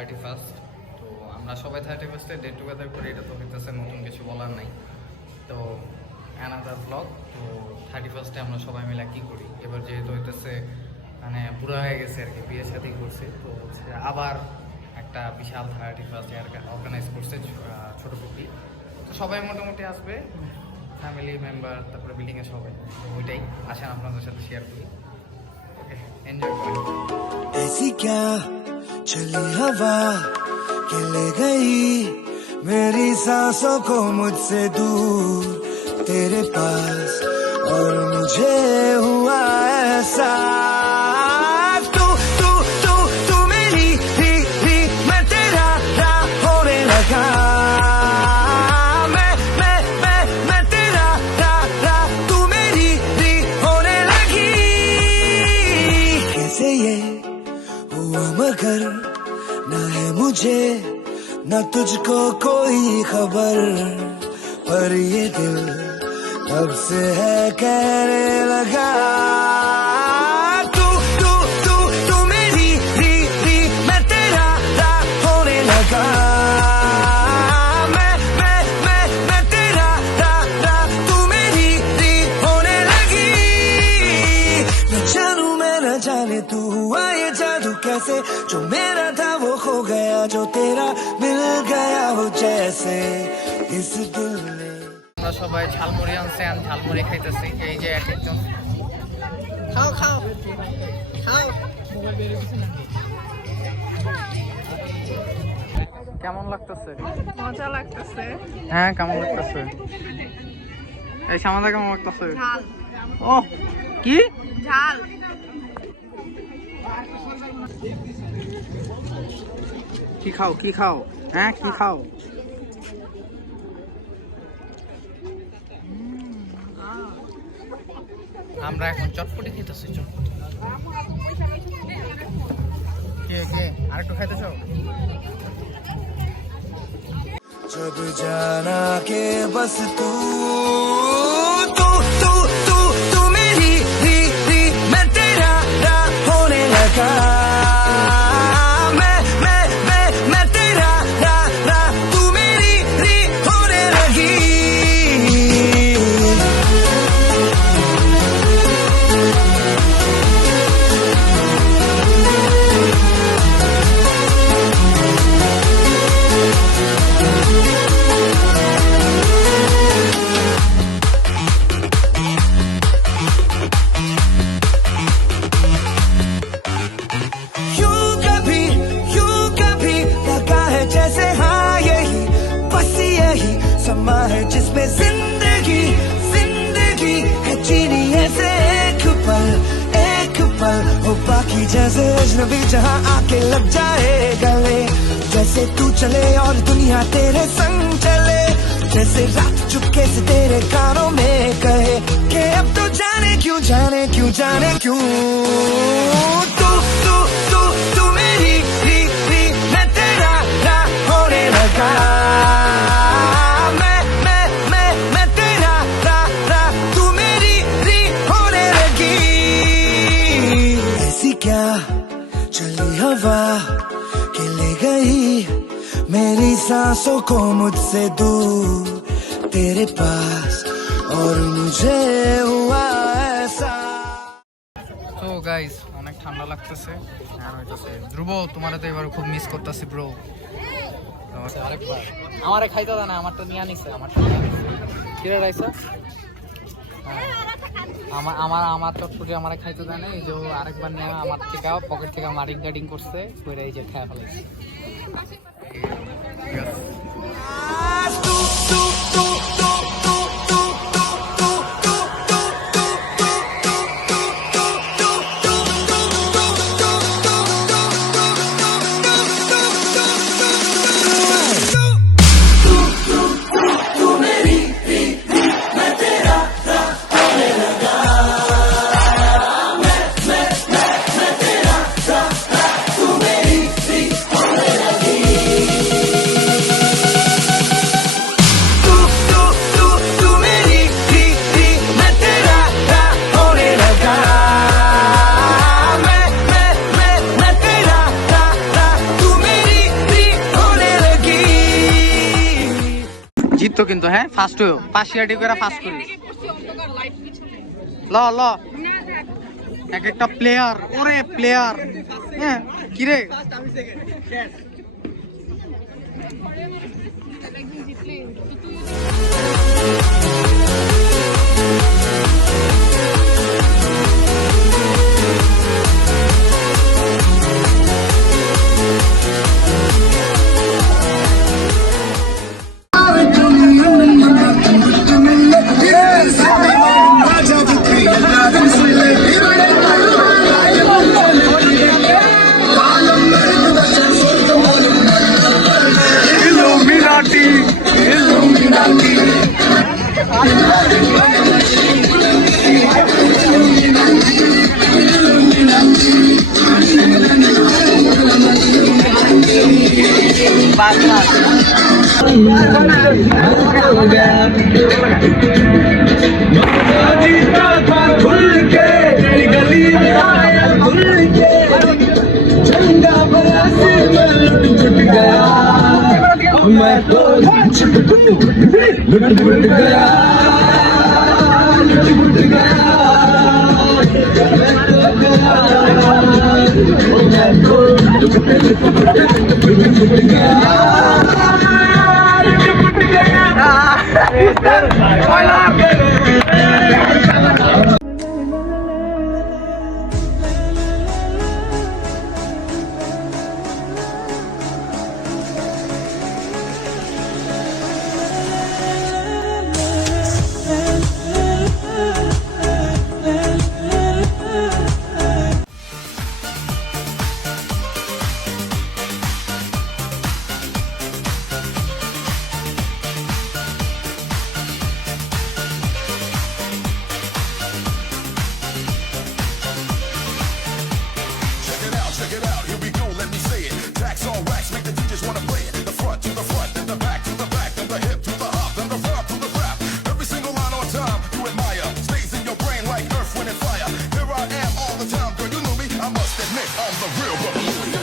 31st। তো আমরা সবাই 31st-এ ডেট টুগেদার করি, এটা তো হইতেছে নতুন কিছু বলার নাই। তো অ্যানাদার ব্লগ। তো 31st-এ আমরা সবাই মিলে কী করি, এবার যেহেতু হইতেছে মানে বুড়া হয়ে গেছে আর কি, বিয়ে শাদী করছি, তো হচ্ছে আবার একটা বিশাল 31st অর্গানাইজ করছে ছোটো কুটি। তো সবাই মোটামুটি আসবে, ফ্যামিলি মেম্বার, তারপরে বিল্ডিংয়ে সবাই। তো ওইটাই আসেন আপনাদের সাথে শেয়ার করি। ওকে, এনজয় করি। ऐसी क्या चली हवा के ले गई मेरी सांसों को मुझसे दूर तेरे पास, और मुझे हुआ ऐसा तू तू तू तू मेरी ही मैं तेरा होने लगा, मैं तेरा तू मेरी होने लगी। कैसे ये हुआ मगर ना है मुझे ना तुझको कोई खबर, पर ये दिल तब से है कहने लगा तू तू तू तू मेरी मैं तेरा होने लगा, मैं तेरा तू मेरी होने लगी। न जानू मैं न जाने तू हुआ ये जादू कैसे, जो मेरा था वो खो गया, जो तेरा मिल गया हो जैसे इस दिल ने। আমরা সবাই ঝালমুড়ি আনছে, ঝালমুড়ি খাইতেছি। এই যে এক একজন খাও খাও খাও। কেমন লাগতেছে? মজা লাগতেছে। হ্যাঁ, কেমন লাগতেছে? এই সামাদা কেমন লাগতেছে? ঝাল। ও কি ঝাল? কি খাও কি খাও? হ্যাঁ, কি খাও? আমরা এখন চটপটি খেতেছি। চটপটি কে কে আরেকটু খাইতে চাও? जब जाना के बस तू तू तू तू तू मेरी मैं तेरा होने लगा, मैं तेरा तू मेरी होने लगी। है जिसमें जिंदगी जिंदगी है जीनी ऐसे एक पल हो बाकी जैसे अजनबी जहां आके लग जाए गले, जैसे तू चले और दुनिया तेरे संग चले, जैसे रात चुपके से तेरे कानों में कहे कि अब तो जाने क्यों तू तू तू तू मेरी मैं तेरा होने लगा, क्या चली हवा के ले गई मेरी सांसों को मुझसे दूर तेरे पास, और मुझे हुआ ऐसा। তো গাইস, অনেক ঠান্ডা লাগতেছে আর হইতাছে। ধ্রুব, তোমারে তো এবার খুব মিস করতেছি ব্রো। আরেকবার আমারে খাইতে দাও না, আমারটা নিয়ে আনিছে, আমারটা নিয়ে আনিছে। কি রে রাইসা? আমার চটপটি আমার খাইতে দেয় না, এই যে আরেকবার নিয়ে আমার থেকে পকেট থেকে মারিং গার্ডিং করছে, করে এই যে খেয়ে ফেলেছে। কিন্তু, হ্যাঁ ফার্স্ট হয়েও পাশিয়াটি করে ফার্স্ট করিস। ল ল এক একটা প্লেয়ার, ওরে প্লেয়ার, হ্যাঁ কিরে Check it out, here we go, let me say it. Tax on wax, make the DJs wanna play it. The front to the front, then the back to the back, then the hip to the hop, then the front to the rap. Every single line on time, you admire. Stays in your brain like earth, wind, and fire. Here I am all the time, girl, you know me. I must admit, I'm the real Bubba Louie.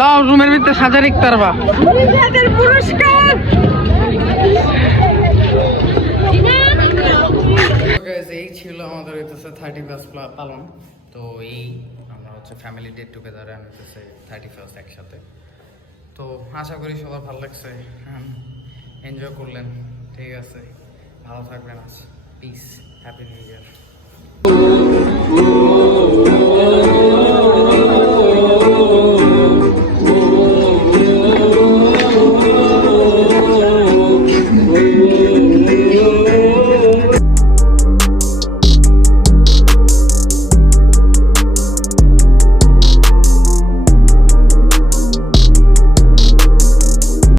লাও রুমের ভিতরে সাজা রাখতে পারবা। এই ছিল আমাদের হইতেছে 31st পালন। তো এই আমরা হচ্ছে ফ্যামিলি গেট টুগেদারে আনতেছে 31st একসাথে। তো আশা করি সবার ভালো লাগছে, এনজয় করলেন। ঠিক আছে, ভালো থাকবেন, পিস, হ্যাপি নিউ ইয়ার।